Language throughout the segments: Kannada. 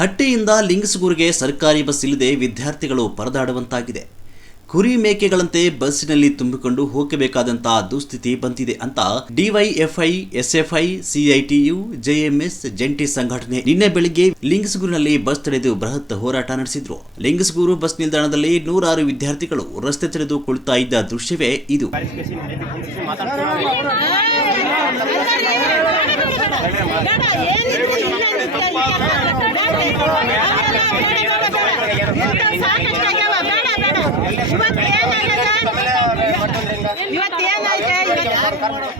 ಹಟ್ಟಿಯಿಂದ ಲಿಂಗಸಗೂರಿಗೆ ಸರ್ಕಾರಿ ಬಸ್ ಇಲ್ಲದೆ ವಿದ್ಯಾರ್ಥಿಗಳು ಪರದಾಡುವಂತಾಗಿದೆ. ಕುರಿ ಮೇಕೆಗಳಂತೆ ಬಸ್ಸಿನಲ್ಲಿ ತುಂಬಿಕೊಂಡು ಹೋಗಬೇಕಾದಂತಹ ದುಸ್ಥಿತಿ ಬಂದಿದೆ ಅಂತ ಡಿವೈಎಫ್ಐ, ಎಸ್ಎಫ್ಐ, ಸಿಐಟಿಯು, ಜೆಎಂಎಸ್ ಜಂಟಿ ಸಂಘಟನೆ ನಿನ್ನೆ ಬೆಳಿಗ್ಗೆ ಲಿಂಗಸಗೂರಿನಲ್ಲಿ ಬಸ್ ತಡೆದು ಬೃಹತ್ ಹೋರಾಟ ನಡೆಸಿದ್ರು. ಲಿಂಗಸಗೂರು ಬಸ್ ನಿಲ್ದಾಣದಲ್ಲಿ 106 ವಿದ್ಯಾರ್ಥಿಗಳು ರಸ್ತೆ ತಡೆದು ಕುಳಿತಾ ಇದ್ದ ದೃಶ್ಯವೇ ಇದು.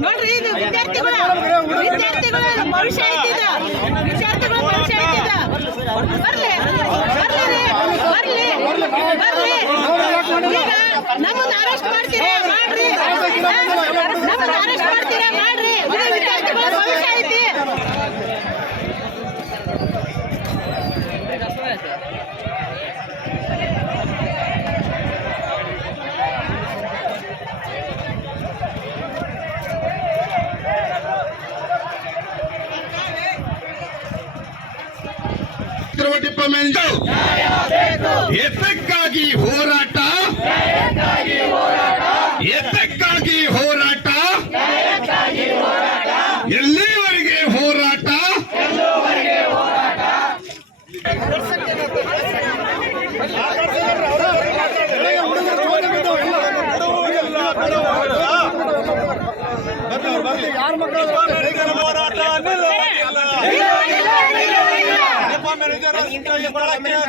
ನೋಡ್ರಿ, ಇದು ವಿದ್ಯಾರ್ಥಿಗಳ ಭವಿಷ್ಯ ಐತಿದ. ವಿದ್ಯಾರ್ಥಿಗಳ ಭವಿಷ್ಯ ಐತಿದ. ಬರ್ಲಿ ಈಗ ನಮ್ಮನ್ನ ಅರೆಸ್ಟ್ ಮಾಡ್ತೀರಾ ಮಾಡ್ರಿ, ನಮ್ಮನ್ನ ಅರೆಸ್ಟ್ ಮಾಡ್ತೀರಾ ಮಾಡ್ರಿ. ವಿದ್ಯಾರ್ಥಿಗಳ ಭವಿಷ್ಯ ಐತಿ. ಎತ್ತಕ್ಕಾಗಿ ಹೋರಾಟ, ಎತ್ತಕ್ಕಾಗಿ ಹೋರಾಟ, ಎಲ್ಲಿವರೆಗೆ ಹೋರಾಟ.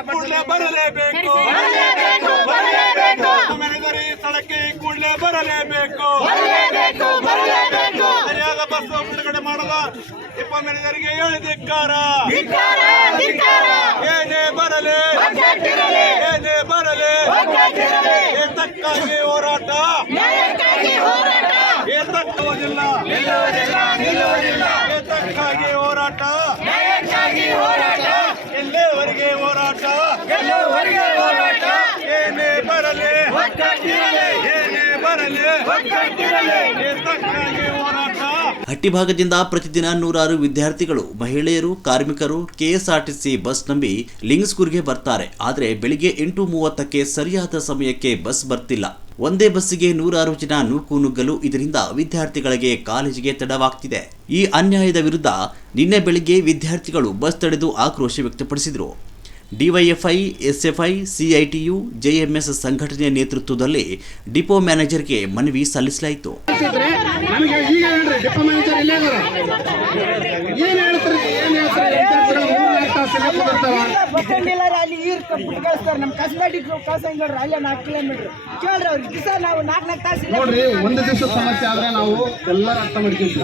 ಕೂಡಲೇ ಬರಲೇಬೇಕು, ಸ್ಥಳಕ್ಕೆ ಕೂಡಲೇ ಬರಲೇಬೇಕು. ಸರಿಯಾದ ಬಸ್ ಬಿಡುಗಡೆ ಮಾಡದ ಡಿಪೋ ಮ್ಯಾನೇಜರ್ಗೆ ಹೇಳಿ ಧಿಕ್ಕಾರ. ಏನೇ ಬರಲಿ, ಏನೇ ಬರಲಿ, ಏತಕ್ಕಾಗಿ ಹೋರಾಟ, ಏತಕ್ಕುವುದಿಲ್ಲ, ಏತಕ್ಕಾಗಿ ಹೋರಾಟ, ಎಲ್ಲಿವರೆಗೆ ಹೋರಾಟ, ಏನೇ ಬರಲಿ, ಏನೇ ಬರಲಿ, ಏತಕ್ಕಾಗಿ ಹೋರಾಟ. ಹಟ್ಟಿ ಭಾಗದಿಂದ ಪ್ರತಿದಿನ 106 ವಿದ್ಯಾರ್ಥಿಗಳು, ಮಹಿಳೆಯರು, ಕಾರ್ಮಿಕರು ಕೆಎಸ್ಆರ್ಟಿಸಿ ಬಸ್ ನಂಬಿ ಲಿಂಗಸಗೂರಿಗೆ ಬರ್ತಾರೆ. ಆದರೆ ಬೆಳಿಗ್ಗೆ 8:30ಕ್ಕೆ ಸರಿಯಾದ ಸಮಯಕ್ಕೆ ಬಸ್ ಬರ್ತಿಲ್ಲ. ಒಂದೇ ಬಸ್ಸಿಗೆ 106 ಜನ ನೂಕುನುಗ್ಗಲು ಇದರಿಂದ ವಿದ್ಯಾರ್ಥಿಗಳಿಗೆ ಕಾಲೇಜಿಗೆ ತಡವಾಗ್ತಿದೆ. ಈ ಅನ್ಯಾಯದ ವಿರುದ್ಧ ನಿನ್ನೆ ಬೆಳಿಗ್ಗೆ ವಿದ್ಯಾರ್ಥಿಗಳು ಬಸ್ ತಡೆದು ಆಕ್ರೋಶ ವ್ಯಕ್ತಪಡಿಸಿದರು. ಡಿವೈಎಫ್ಐ, ಎಸ್ಎಫ್ಐ, ಸಿಐಟಿಯು, ಜೆಎಂಎಸ್ ಸಂಘಟನೆಯ ನೇತೃತ್ವದಲ್ಲಿ ಡಿಪೋ ಮ್ಯಾನೇಜರ್ಗೆ ಮನವಿ ಸಲ್ಲಿಸಲಾಯಿತು. ನೋಡ್ರಿ, ಒಂದು ದಿವಸ ಸಮಸ್ಯೆ ಆದ್ರೆ ನಾವು ಎಲ್ಲರೂ ಅರ್ಥ ಮಾಡ್ಕೊಂತೀವಿ.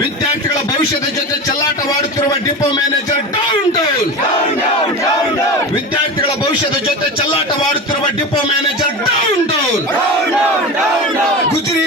ವಿದ್ಯಾರ್ಥಿಗಳ ಭವಿಷ್ಯದ ಜೊತೆ ಚೆಲ್ಲಾಟವಾಡುತ್ತಿರುವ ಡಿಪೋ ಮ್ಯಾನೇಜರ್ ಡೌನ್ ಡೌನ್. ವಿದ್ಯಾರ್ಥಿಗಳ ಭವಿಷ್ಯದ ಜೊತೆ ಚೆಲ್ಲಾಟವಾಡುತ್ತಿರುವ ಡಿಪೋ ಮ್ಯಾನೇಜರ್ ಡೌನ್ ಡೌನ್. ಗುಜರಿ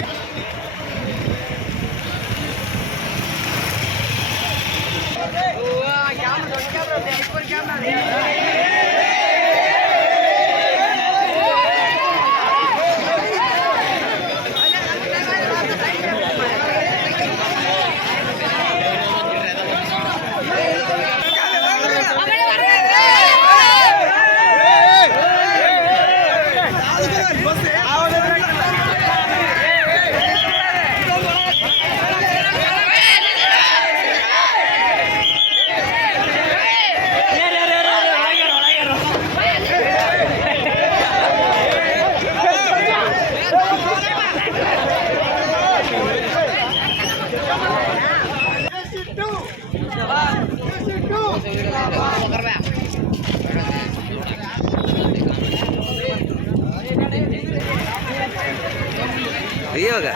ಇವಾಗ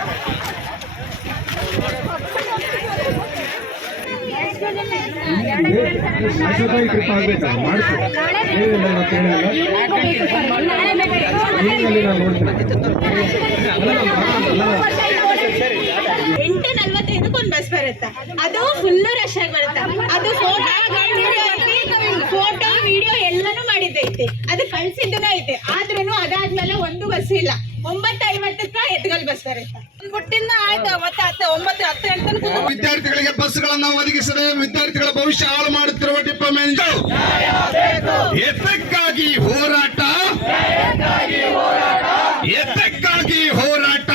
ಟ್ರಿಪ್ ಆಗ್ಬೇಕಲ್ಲ ಮಾಡಿಸಿ ಏನಿಲ್ಲ ನಾನು ನೋಡ್ತೀನಿ. 1:45 ಒಂದು ಬಸ್ ಬರುತ್ತೆ, ಅದು ಫುಲ್ ರಶ್ ಆಗಿ ಬರುತ್ತೆ. ಅದು ಫೋಟೋ ವಿಡಿಯೋ ಎಲ್ಲಾನು ಮಾಡಿದ್ದೈತೆ, ಅದು ಕಳ್ಸಿದ್ದೂ ಐತೆ. ಆದ್ರೂ ಅದಾದ್ಮೇಲೆ ಒಂದು ಬಸ್ ಇಲ್ಲ. 9:50ಕ್ಕೆ ಎತ್ಗಲ್ ಬಸ್ ಬರುತ್ತೆ. ಬಿಟ್ಟಿಂದ ಆಯ್ತು ಮತ್ತೆ 9:10 ವಿದ್ಯಾರ್ಥಿಗಳಿಗೆ ಬಸ್ಗಳನ್ನು ಒದಗಿಸದೆ ವಿದ್ಯಾರ್ಥಿಗಳ ಭವಿಷ್ಯ ಹಾಳು ಮಾಡುತ್ತಿರುವ ಡಿಪೋ ಮ್ಯಾನೇಜರ್ ಎತ್ತಕ್ಕಾಗಿ ಹೋರಾಟ, ಎತ್ತಕ್ಕಾಗಿ ಹೋರಾಟ.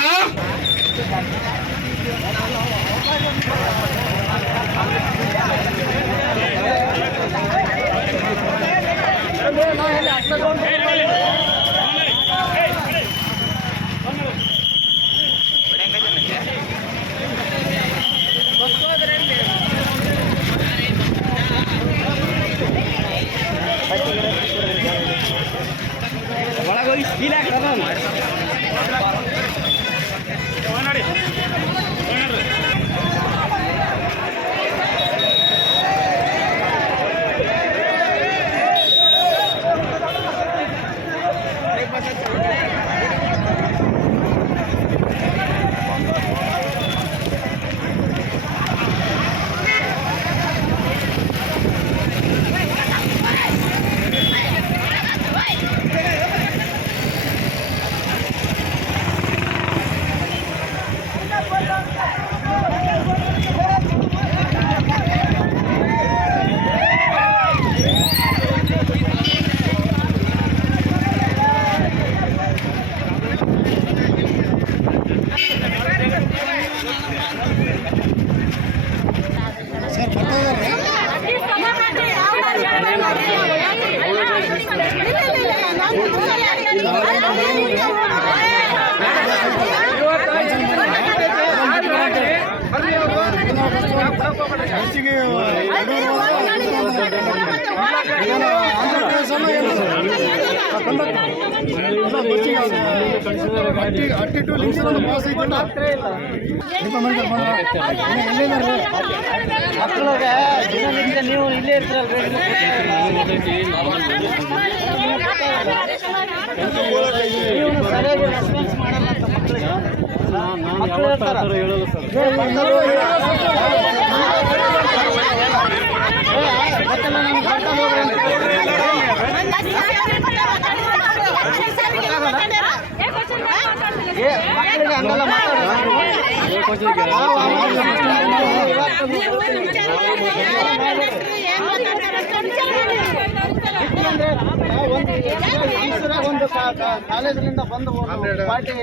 ಒಳಗೋಗಿ ಸ್ಟೀಲ್ ನೀವು ಇಲ್ಲೇ ಸರಿಯಾಗಿ ರೆಸ್ಪಾನ್ಸ್ ಮಾಡಲ್ಲ ಅಂತ ಮಕ್ಕಳಿಗೆ ಹೇಳೋದು ಹಂಗಲ್ಲ ಒಂದು ಕಾಲೇಜಿನಿಂದ ಬಂದು ಪಾರ್ಟಿ